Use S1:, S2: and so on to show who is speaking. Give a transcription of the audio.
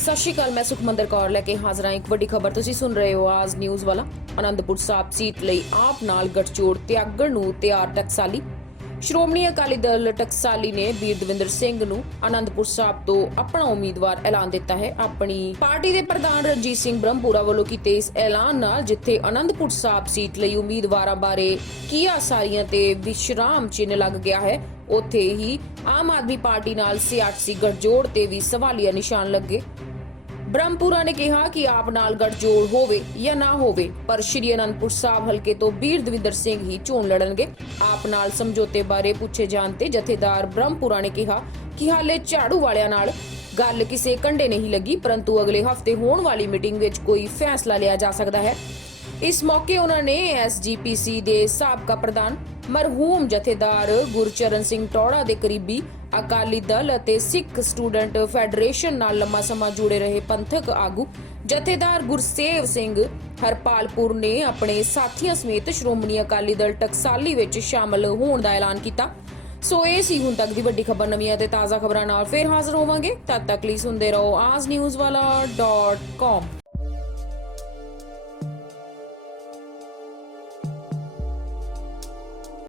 S1: ਸਤਿ ਸ਼੍ਰੀ ਅਕਾਲ, ਮੈਂ ਸੁਖਮੰਦਰ ਕੌਰ ਲੈ ਕੇ ਹਾਜ਼ਰ ਹਾਂ ਇੱਕ ਵੱਡੀ ਖਬਰ। ਤੁਸੀਂ ਸੁਣ ਰਹੇ ਹੋ ਆਜ ਨਿਊਜ਼ ਵਾਲਾ। ਆਨੰਦਪੁਰ ਸਾਹਿਬ ਸੀਟ ਲਈ ਆਪ ਨਾਲ ਗੱਠਜੋੜ ਤਿਆਗਣ ਨੂੰ ਤਿਆਰ ਟਕਸਾਲੀ। ਸ਼੍ਰੋਮਣੀ ਅਕਾਲੀ ਦਲ ਟਕਸਾਲੀ ਨੇ ਵੀਰ ਦਵਿੰਦਰ ਸਿੰਘ ਨੂੰ ਆਨੰਦਪੁਰ ਸਾਹਿਬ ਤੋਂ ਆਪਣਾ ਉਮੀਦਵਾਰ ਐਲਾਨ ਦਿੱਤਾ ਹੈ। ਆਪਣੀ ਪਾਰਟੀ ਦੇ ਪ੍ਰਧਾਨ ਰਣਜੀਤ ਸਿੰਘ ਬ੍ਰਹਮਪੁਰਾ ਵੱਲੋਂ ਕੀਤੇ ਇਸ ਐਲਾਨ ਨਾਲ ਜਿੱਥੇ ਆਨੰਦਪੁਰ ਸਾਹਿਬ ਸੀਟ ਲਈ ਉਮੀਦਵਾਰਾਂ ਬਾਰੇ ਕੀਆ ਸਾਰੀਆਂ ਤੇ ਵਿਸ਼ਰਾਮ ਚਿੰਨ੍ਹ ਲੱਗ ਗਿਆ ਹੈ। ਉੱਥੇ ਹੀ ਆਮ ਆਦਮੀ ਪਾਰਟੀ ਨਾਲ ਸਿਆਸੀ ਗਠਜੋੜ ਤੇ ਵੀ ਸਵਾਲੀਆ ਨਿਸ਼ਾਨ ਲੱਗੇ। ਬ੍ਰਹਮਪੁਰਾ ਨੇ ਕਿਹਾ ਕਿ ਆਪ ਨਾਲ ਗੱਠਜੋੜ ਹੋਵੇ ਜਾਂ ਨਾ ਹੋਵੇ, ਪਰ ਸ਼੍ਰੀ ਅਨੰਦਪੁਰ ਸਾਹਿਬ ਹਲਕੇ ਤੋਂ ਵੀਰ ਦਵਿੰਦਰ ਸਿੰਘ ਹੀ ਚੋਣ ਲੜਨਗੇ। ਆਪ ਨਾਲ ਸਮਝੌਤੇ ਬਾਰੇ ਪੁੱਛੇ ਜਾਣ ਤੇ ਜਥੇਦਾਰ ਬ੍ਰਹਮਪੁਰਾ ਨੇ ਕਿਹਾ ਕਿ ਹਾਲੇ ਝਾੜੂ ਵਾਲਿਆਂ ਨਾਲ ਗੱਲ ਕਿਸੇ ਕੰਡੇ ਨਹੀਂ ਲੱਗੀ, ਪਰੰਤੂ ਅਗਲੇ ਹਫ਼ਤੇ ਹੋਣ ਵਾਲੀ ਮੀਟਿੰਗ ਵਿੱਚ ਕੋਈ ਫੈਸਲਾ ਲਿਆ ਜਾ ਸਕਦਾ ਹੈ। ਇਸ ਮੌਕੇ ਉਹਨਾਂ ਨੇ ਐਸਜੀਪੀਸੀ ਦੇ ਸਾਬਕਾ ਪ੍ਰਧਾਨ, ਮਰਹੂਮ ਜਥੇਦਾਰ ਗੁਰਚਰਨ ਸਿੰਘ ਟੌੜਾ ਦੇ ਕਰੀਬੀ ਅਕਾਲੀ ਦਲ ਅਤੇ ਸਿੱਖ ਸਟੂਡੈਂਟ ਫੈਡਰੇਸ਼ਨ ਨਾਲ ਲੰਮਾ ਸਮਾਂ ਜੁੜੇ ਰਹੇ ਪੰਥਕ ਆਗੂ ਜਥੇਦਾਰ ਗੁਰਸੇਵ ਸਿੰਘ ਹਰਪਾਲਪੁਰ ਨੇ ਆਪਣੇ ਸਾਥੀਆਂ ਸਮੇਤ ਸ਼੍ਰੋਮਣੀ ਅਕਾਲੀ ਦਲ ਟਕਸਾਲੀ ਵਿੱਚ ਸ਼ਾਮਲ ਹੋਣ ਦਾ ਐਲਾਨ ਕੀਤਾ। ਸੋ ਇਹ ਸੀ ਹੁਣ ਤੱਕ ਦੀ ਵੱਡੀ ਖਬਰ ਨਵੀਆਂ ਤੇ ਤਾਜ਼ਾ ਖਬਰਾਂ ਨਾਲ। ਫੇਰ ਹਾਜ਼ਰ ਹੋਵਾਂਗੇ। ਤਦ ਤੱਕ ਲਈ ਸੁਣਦੇ ਰਹੋ ਆਜ਼ ਨਿਊਜ਼ ਵਾਲਾ .com